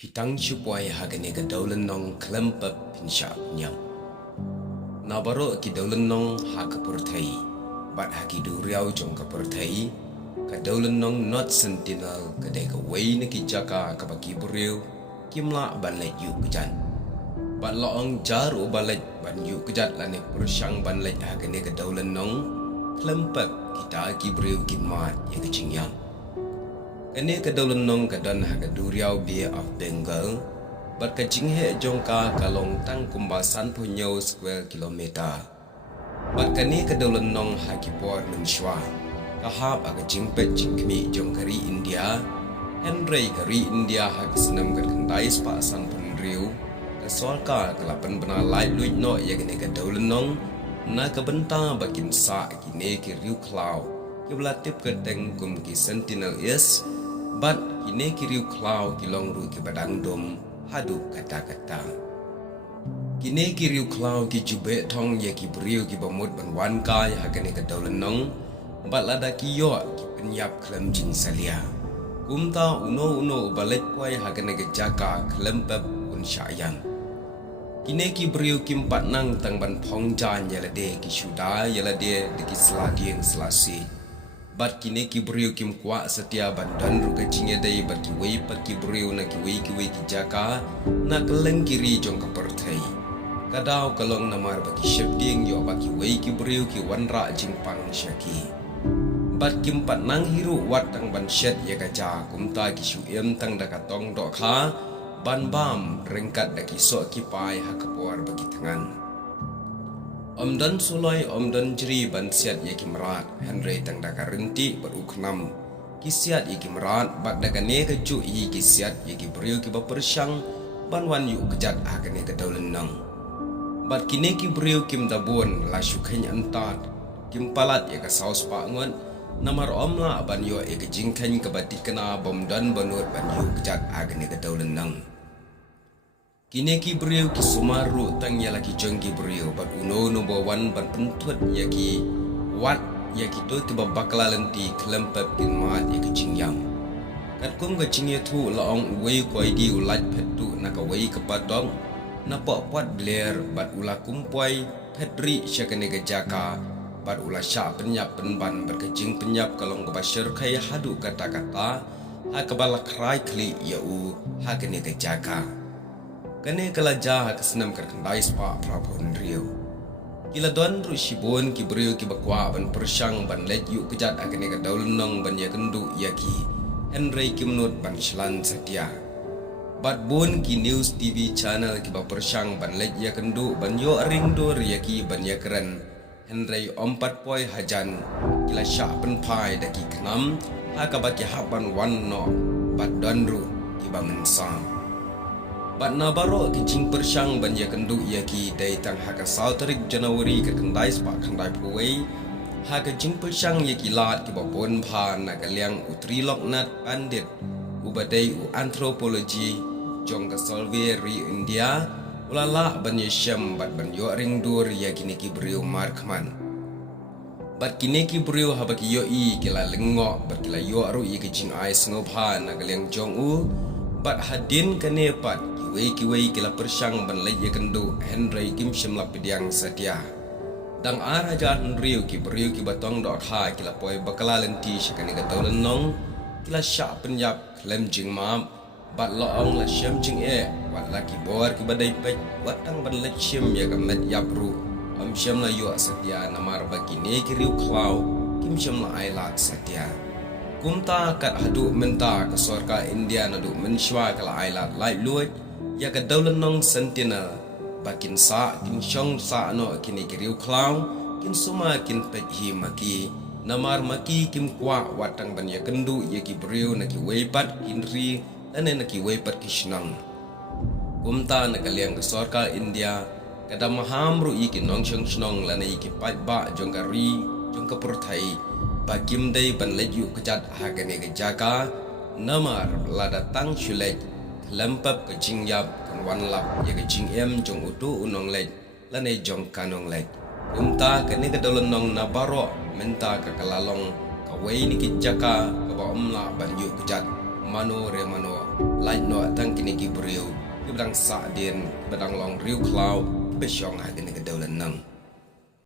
Pitang chupoy hagane ka daulan nong klempap pinsya nyam. Nabaro ki daulan nong hakapurthai. Bat haki duriau jong kapurthai. Ka daulan nong not sentinel kadai ka way na ki jaka kabaki buriu. Kimla banlet yu kejan. Bat loong jaru balet ban yu kejat lane persyang banlet hagane ka daulan nong klempap kita ki buriu kinmat ya kecing yang. Kene ka daulan nong ka dan ha ka duriau Bay of Bengal bat ka jinghe jongka kalong tang kumbasan punyo square kilometer. Bat kene ka daulan nong ha ki por menshwa ka hab aga jingpet jingkmi jong kari India Henry kari India ha ka senam ka kandai spa san punriu ka solka kalapan bena lai luit no ya kene ka daulan nong na ka benta bakin sa kine ki riu cloud ki belatip ka teng kum ki sentinel is bat kini kiriu klau kilong ru ki badang dom hadu kata-kata. Kini kiriu klau ki jube thong ye ki beriu ki bamut ban wan kai hakane ka daulan nong bat lada ki yo ki penyap klem jing salia. Kumta uno balet poi hakane ka jaka klem pep un syayam. Kini ki beriu ki empat nang tang ban phong jan yalade ki syuda yalade de ki seladieng selasi. Bat kini ki beriu kim kuat setia bandan ruka cingnya day bat ki wei pat ki beriu na ki wei ki jaka na keleng kiri jong kaperthai. Kadau kalong namar baki syepding yo baki wei ki beriu ki wanra jing pang syaki. Bat kim pat nang hiru wat tang ban syet ya kaja kumta ki syuem tang dakatong dok ha ban bam rengkat daki sok ki pai hakapuar baki tangan. Omdan sulai omdan jeri ban siat ye kimrat Henry tang daka renti beruknam kisiat ye kimrat bat daka ne ka ju ye kisiat ye ki beriu ki bapersyang ban wan yu kejat akane ka daulan nang bat kine ki beriu kim dabun la syukhany antat kim palat ye ka saus pa ngon namar omla ban yo ye ka jingkhany ka batikana bomdan banut ban yu kejat akane ka daulan nang. Kini ki beriu ki sumaru tang ya laki jengki beriu bat uno number 1 ban pentut ya ki wat ya ki to ki babakla lenti klempap kin mat ya ki jingyam. Kat kum ka jingye thu laong wei koi di ulat phetu na ka wei ka padong na pa pat bler bat ula kumpoi phedri syakane ka jaka bat ula sya penyap penban bat ka jing penyap kalong ka basyar khai hadu kata-kata ha ka balak rai kli ya u ha kane ka jaka. Kene kala jah kesenam kerkendai spa prabon riu. Kila don ru shibon ki beriu ki bakwa ban persyang ban let yu kejat akane ka daulan nong ban ya kendu yaki Henry kimnut ban shlan setia. Bat bon ki news TV channel ki ba persyang ban let ya kendu ban yo ring dor yaki ban ya keren Henry ompat poi hajan kila syak pen pai daki kenam ha ka baki haban wan no bat don ru ki ba mensang. Bat nabaro ki jing persyang ban ya kendu ya ki dai tang haka sauterik Januari ke kendai spa kendai puwei haka jing persyang ya ki lat ki babon pha na ka liang utri loknat pandit ubadai u anthropology jong ka solve ri India ulala ban ya syam bat ban yo ring dur ya kini ki beriu markman. Bat kini ki beriu ha baki yo i kila lengok bat kila yo aru ya ki jing ai sngopha na ka liang jong u bat hadin kane pat kiwei kila persyang ban lej ya kendu Henry kim syamla pidiang setia. Dang araja Henry ki beriu ki batong dok ha kila poi bakala lenti syakane ka daulan nong kila syak penyap klem jing map bat loong la syam jing wat laki bor ki badai pek wat tang ban lej syam ya ka met yap ru om syam la yo setia namar bagi ne ki riu klau kim syamla ailat setia. Kumta kat hadu menta ke sorka India nadu mensywa kala ailat lai luit ya ka daulan nong sentinel bakin sa kin syong sa no kini kiriu klau kin suma kin pek hi maki namar maki kim kwa watang ban ya kendu ya ki beriu na ki weipat kinri ane na ki weipat kishnang. Kumta na kaliang ke sorka India kada maham ru iki nong syong shnong lana iki pat ba jong kari jong ka purthai bakim dai ban leju kejat hagane ke jaka namar lada tang syulej lempap ke jingyap kan wan lap ya ke jingem jong utu unong lej lane jong kanong lej umta kene ke daulan nong nabaro menta ka kalalong ka wei ni ki jaka ka ba omla ban yu kejat mano re mano lain no tang kini ki brio ki bedang sa din bedang long riu cloud be syong ha kini ke daulan nang